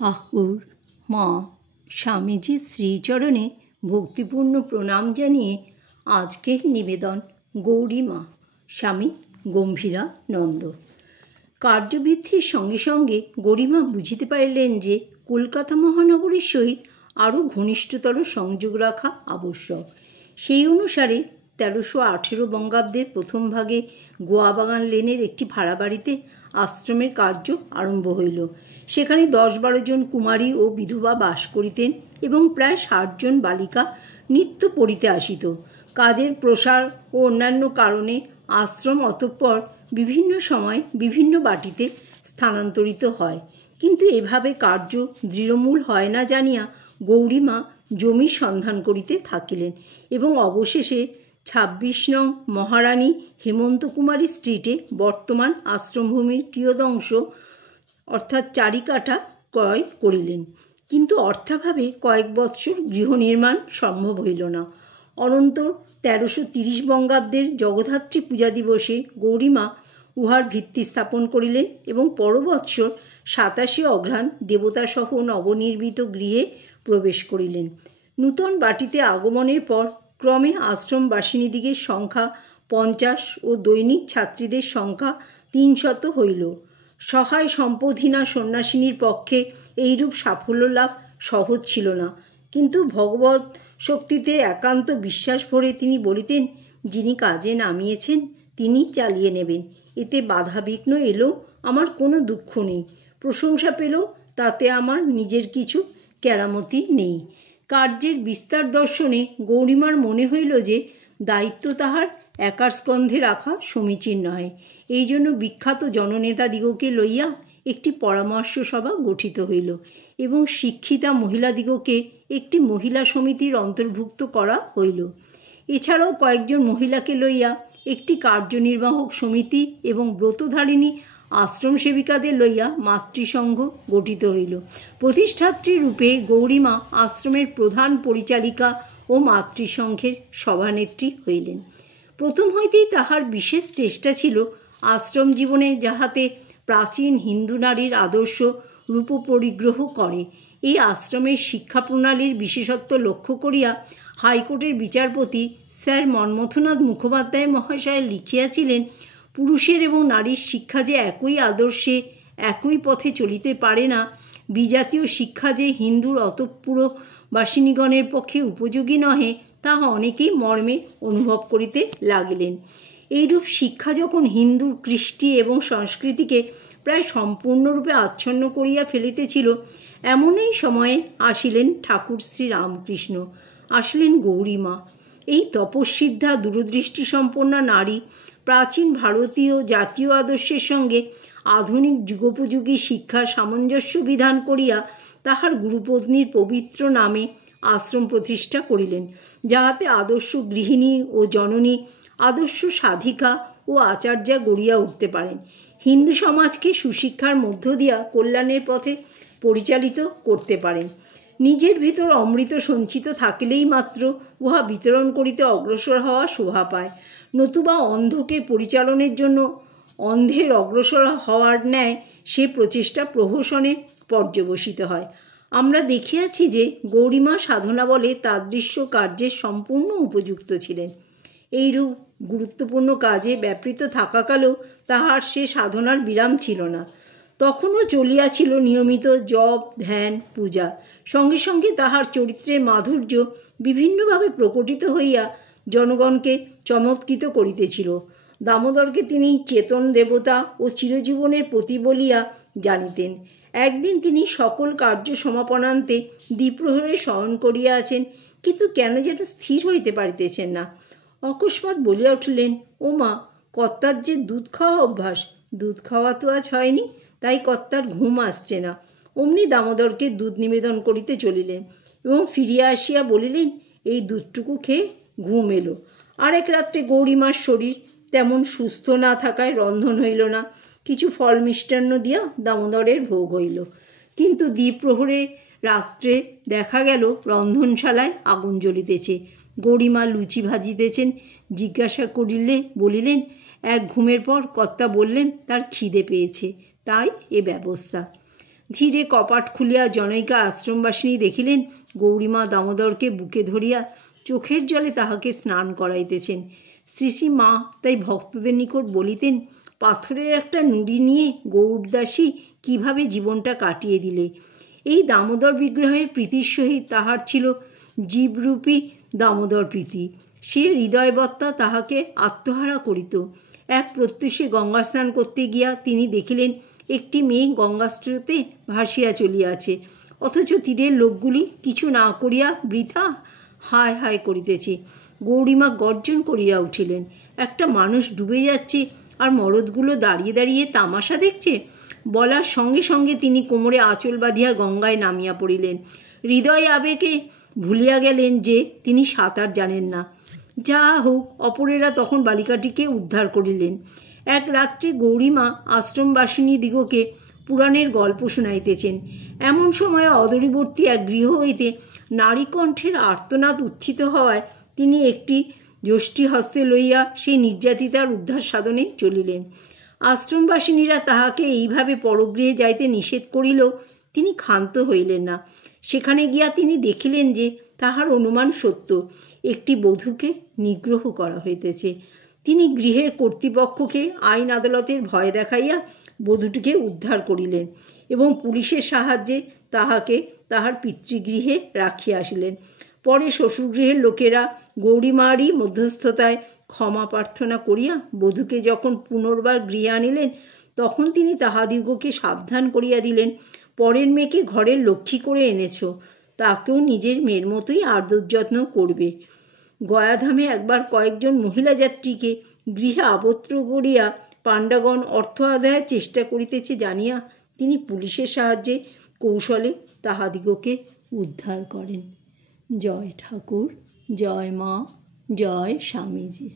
ঠাকুর মা স্বামীজির শ্রীচরণে ভক্তিপূর্ণ প্রণাম জানিয়ে আজকের নিবেদন গৌরী মা স্বামী গম্ভীরানন্দ। কার্যবৃদ্ধির সঙ্গে সঙ্গে গরিমা বুঝিতে পারিলেন যে কলকাতা মহানগরীর সহিত আরও ঘনিষ্ঠতর সংযোগ রাখা আবশ্যক। সেই অনুসারে 1318 বঙ্গাব্দের প্রথম ভাগে গোয়াবাগান লেনের একটি ভাড়া বাড়িতে আশ্রমের কার্য আরম্ভ হইল। সেখানে 10-12 জন কুমারী ও বিধবা বাস করিতেন এবং প্রায় 60 জন বালিকা নিত্য পড়িতে আসিত। কাজের প্রসার ও অন্যান্য কারণে আশ্রম অতঃপর বিভিন্ন সময় বিভিন্ন বাটিতে স্থানান্তরিত হয়, কিন্তু এভাবে কার্য দৃঢ়মূল হয় না জানিয়া গৌরীমা জমি সন্ধান করিতে থাকিলেন এবং অবশেষে 26 নং মহারানী হেমন্ত কুমারী স্ট্রিটে বর্তমান আশ্রমভূমির কিয়দংশ অর্থাৎ 4 কাঠা ক্রয় করিলেন। কিন্তু অর্থাভাবে কয়েক বৎসর গৃহ নির্মাণ সম্ভব হইল না। অনন্তর 1330 বঙ্গাব্দের জগদ্ধাত্রী পূজা দিবসে গৌরীমা উহার ভিত্তি স্থাপন করিলেন এবং পরবৎসর 27 অঘ্রাণ দেবতাসহ নবনির্মিত গৃহে প্রবেশ করিলেন। নূতন বাটিতে আগমনের পর ক্রমে আশ্রমবাসিনীদিগের সংখ্যা 50 ও দৈনিক ছাত্রীদের সংখ্যা 300 হইল। সহায় সম্পদহীনা সন্ন্যাসিনীর পক্ষে এইরূপ সাফল্য লাভ সহজ ছিল না, কিন্তু ভগবৎ শক্তিতে একান্ত বিশ্বাস ভরে তিনি বলিতেন, যিনি কাজে নামিয়েছেন তিনি চালিয়ে নেবেন। এতে বাধা বিঘ্ন এলেও আমার কোনো দুঃখ নেই, প্রশংসা পেলেও তাতে আমার নিজের কিছু কেরামতি নেই। কার্যের বিস্তার দর্শনে গৌরীমার মনে হইল যে দায়িত্ব তাহার একার স্কন্ধে রাখা সমীচীন নয়। এই জন্য বিখ্যাত জননেতাদিগকে লইয়া একটি পরামর্শ সভা গঠিত হইল এবং শিক্ষিতা মহিলাদিগকে একটি মহিলা সমিতির অন্তর্ভুক্ত করা হইল। এছাড়াও কয়েকজন মহিলাকে লইয়া একটি কার্যনির্বাহক সমিতি এবং ব্রতধারিণী আশ্রম সেবিকাদের লইয়া মাতৃসংঘ গঠিত হইল। প্রতিষ্ঠাত্রী রূপে গৌরীমা আশ্রমের প্রধান পরিচালিকা ও মাতৃসংঘের সভানেত্রী হইলেন। প্রথম হইতেই তাহার বিশেষ চেষ্টা ছিল আশ্রম জীবনে যাহাতে প্রাচীন হিন্দু নারীর আদর্শ রূপ পরিগ্রহ করে। এই আশ্রমের শিক্ষা প্রণালীর বিশেষত্ব লক্ষ্য করিয়া হাইকোর্টের বিচারপতি স্যার মন্মথনাথ মুখোপাধ্যায় মহাশয় লিখিয়াছিলেন, পুরুষের এবং নারীর শিক্ষা যে একই আদর্শে একই পথে চলিতে পারে না, বিজাতীয় শিক্ষা যে হিন্দুর অতঃপুর বাসিনীগণের পক্ষে উপযোগী নহে, তাহা অনেকেই মর্মে অনুভব করিতে লাগিলেন। এইরূপ শিক্ষা যখন হিন্দুর কৃষ্টি এবং সংস্কৃতিকে প্রায় সম্পূর্ণরূপে আচ্ছন্ন করিয়া ফেলিতেছিল, এমনই সময়ে আসিলেন ঠাকুর শ্রী রামকৃষ্ণ, আসিলেন গৌরীমা। এই তপস্বিদ্ধা দূরদৃষ্টিসম্পন্না নারী প্রাচীন ভারতীয় জাতীয় আদর্শের সঙ্গে আধুনিক যুগোপযোগী শিক্ষার সামঞ্জস্য বিধান করিয়া তাহার গুরুপত্নীর পবিত্র নামে আশ্রম প্রতিষ্ঠা করিলেন, যাহাতে আদর্শ গৃহিণী ও জননী, আদর্শ সাধিকা ও আচার্যা গড়িয়া উঠতে পারেন, হিন্দু সমাজকে সুশিক্ষার মধ্য দিয়া কল্যাণের পথে পরিচালিত করতে পারেন। নিজের ভিতর অমৃত সঞ্চিত থাকিলেই মাত্র উহা বিতরণ করিতে অগ্রসর হওয়া শোভা পায়, নতুবা অন্ধকে পরিচালনের জন্য অন্ধের অগ্রসর হওয়ার ন্যায় সে প্রচেষ্টা প্রহসনে পর্যবসিত হয়। আমরা দেখিয়াছি যে গৌরীমা সাধনা বলে তাদৃশ্য কার্যের সম্পূর্ণ উপযুক্ত ছিলেন। এইরূপ গুরুত্বপূর্ণ কাজে ব্যাপৃত থাকাকালেও তাহার সে সাধনার বিরাম ছিল না। তখনও চলিয়াছিল নিয়মিত জপ, ধ্যান, পূজা। সঙ্গে সঙ্গে তাহার চরিত্রের মাধুর্য বিভিন্নভাবে প্রকটিত হইয়া জনগণকে চমৎকৃত করিতেছিল। দামোদরকে তিনি চেতন দেবতা ও চিরজীবনের প্রতি বলিয়া জানিতেন। একদিন তিনি সকল কার্য সমাপনান্তে দ্বিপ্রহরে শয়ন করিয়া আছেন, কিন্তু কেন যেন স্থির হইতে পারিতেছেন না। অকস্মাৎ বলিয়া উঠিলেন, ও মা, কর্তার যে দুধ খাওয়া অভ্যাস, দুধ খাওয়া তো আজ হয়নি, তাই কর্তার ঘুম আসছে না। অমনি দামোদরকে দুধ নিবেদন করিতে চলিলেন এবং ফিরিয়া আসিয়া বলিলেন, এই দুধটুকু খেয়ে ঘুম এলো। আরেক রাত্রে গৌরীমার শরীর তেমন সুস্থ না থাকায় রন্ধন হইল না। কিছু ফল মিষ্টান্ন দিয়া দামোদরের ভোগ হইল, কিন্তু দ্বিপ্রহরে রাত্রে দেখা গেল রন্ধনশালায় আগুন জ্বলিতেছে। গৌরীমা লুচি ভাজিতেছেন। জিজ্ঞাসা করিলে বলিলেন, এক ঘুমের পর কর্তা বললেন তার খিদে পেয়েছে, তাই এ ব্যবস্থা। ধীরে কপাট খুলিয়া জনৈকা আশ্রমবাসিনী দেখিলেন গৌরীমা দামোদরকে বুকে ধরিয়া চোখের জলে তাহাকে স্নান করাইতেছেন। শ্রী শ্রী মা তাই ভক্তদের নিকট বলিতেন, পাথরের একটা নুড়ি নিয়ে গৌরদাসী কিভাবে জীবনটা কাটিয়ে দিলে। এই দামোদর বিগ্রহের প্রীতির সহিত তাহার ছিল জীবরূপী দামোদর প্রীতি। সে হৃদয়বত্তা তাহাকে আত্মহারা করিত। এক প্রত্যুষে গঙ্গা স্নান করতে গিয়া তিনি দেখিলেন একটি মেয়ে গঙ্গা স্রোতে ভাসিয়া চলিয়াছে, অথচ তীরের লোকগুলি কিছু না করিয়া বৃথা হায় হায় করিতেছে। গৌরীমা গর্জন করিয়া উঠিলেন, একটা মানুষ ডুবে যাচ্ছে আর মরদগুলো দাঁড়িয়ে দাঁড়িয়ে তামাশা দেখছে। বলার সঙ্গে সঙ্গে তিনি কোমরে আঁচল বাঁধিয়া গঙ্গায় নামিয়া পড়িলেন। হৃদয় আবেগে ভুলিয়া গেলেন যে তিনি সাঁতার জানেন না। যা হোক, অপরেরা তখন বালিকাটিকে উদ্ধার করিলেন। এক রাত্রে গৌরীমা আশ্রমবাসিনী দিগকে পুরাণের গল্প শুনাইতেছেন। এমন সময় অদূরবর্তী এক গৃহ হইতে নারীকণ্ঠের আর্তনাদ উত্থিত হওয়ায় তিনি একটি যষ্টি হস্তে লইয়া সেই নির্যাতিতার উদ্ধার সাধনে চলিলেন। আশ্রমবাসিনীরা তাহাকে এইভাবে পরগৃহে যাইতে নিষেধ করিলেও তিনি ক্ষান্ত হইলেন না। সেখানে গিয়া তিনি দেখিলেন যে তাহার অনুমান সত্য, একটি বধূকে নিগ্রহ করা হইতেছে। তিনি গৃহের কর্তৃপক্ষকে আইন আদালতের ভয় দেখাইয়া বধূটিকে উদ্ধার করিলেন এবং পুলিশের সাহায্যে তাহাকে তাহার পিতৃগৃহে রাখিয়া আসিলেন। পরে শ্বশুরগৃহের লোকেরা গৌরীমারই মধ্যস্থতায় ক্ষমা প্রার্থনা করিয়া বধূকে যখন পুনর্বার গৃহে আনিলেন, তখন তিনি তাহাদিগকে সাবধান করিয়া দিলেন, পরের মেয়েকে ঘরের লক্ষ্মী করে এনেছ, তাকেও নিজের মেয়ের মতোই আদর যত্ন করবে। গয়াধামে একবার কয়েকজন মহিলা যাত্রীকে গৃহে আবদ্ধ করিয়া পাণ্ডাগণ অর্থ আদায়ের চেষ্টা করিতেছে জানিয়া তিনি পুলিশের সাহায্যে কৌশলে তাহাদিগকে উদ্ধার করেন। জয় ঠাকুর, জয় মা, জয় স্বামীজি।